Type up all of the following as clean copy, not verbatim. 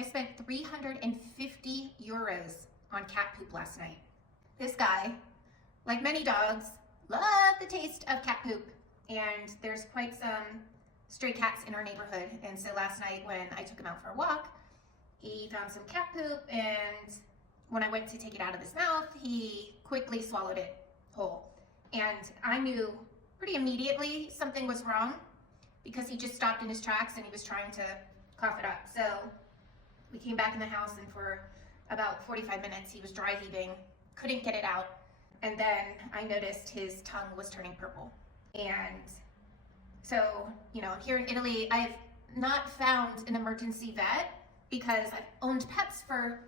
I spent 350 euros on cat poop last night. This guy, like many dogs, love the taste of cat poop. And there's quite some stray cats in our neighborhood. And so last night when I took him out for a walk, he found some cat poop, and when I went to take it out of his mouth, he quickly swallowed it whole. And I knew pretty immediately something was wrong because he just stopped in his tracks and he was trying to cough it up. So we came back in the house, and for about 45 minutes he was dry heaving, couldn't get it out. And then I noticed his tongue was turning purple. And so, here in Italy, I've not found an emergency vet because I've owned pets for,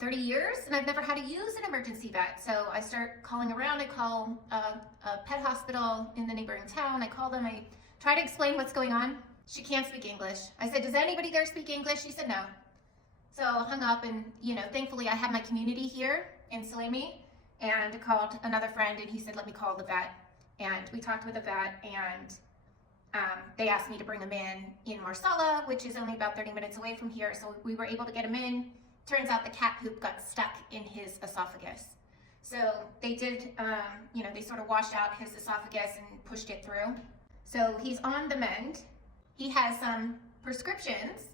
30 years, and I've never had to use an emergency vet. So I start calling around. I call a pet hospital in the neighboring town. I call them. I try to explain what's going on. She can't speak English. I said, does anybody there speak English? She said no. So I hung up, and thankfully I have my community here in Salemi, and I called another friend, and he said, let me call the vet. And we talked with the vet, and they asked me to bring him in Marsala, which is only about 30 minutes away from here. So we were able to get him in. Turns out the cat poop got stuck in his esophagus. So they did, they sort of washed out his esophagus and pushed it through. So he's on the mend. He has some prescriptions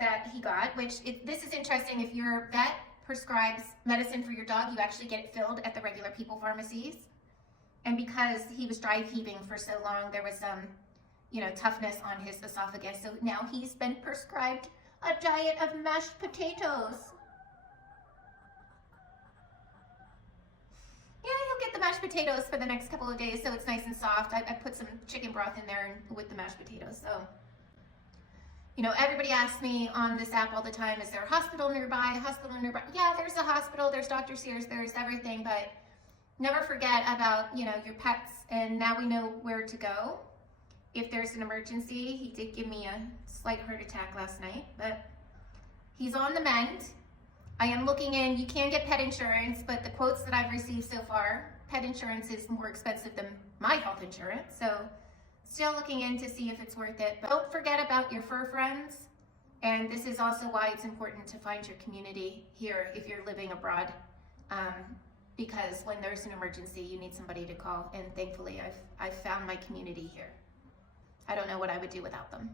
that he got, this is interesting. If your vet prescribes medicine for your dog, you actually get it filled at the regular people pharmacies. And because he was dry heaving for so long, there was some, toughness on his esophagus. So now he's been prescribed a diet of mashed potatoes. Yeah, he'll get the mashed potatoes for the next couple of days, so it's nice and soft. I put some chicken broth in there with the mashed potatoes. So, everybody asks me on this app all the time, is there a hospital nearby? Yeah, there's a hospital, there's Dr. Sears, there's everything, but never forget about, your pets. And now we know where to go if there's an emergency. He did give me a slight heart attack last night, but he's on the mend. I am looking in. You can get pet insurance, but the quotes that I've received so far, pet insurance is more expensive than my health insurance. So still looking in to see if it's worth it. But don't forget about your fur friends. And this is also why it's important to find your community here if you're living abroad. Because when there's an emergency, you need somebody to call. And thankfully, I've found my community here. I don't know what I would do without them.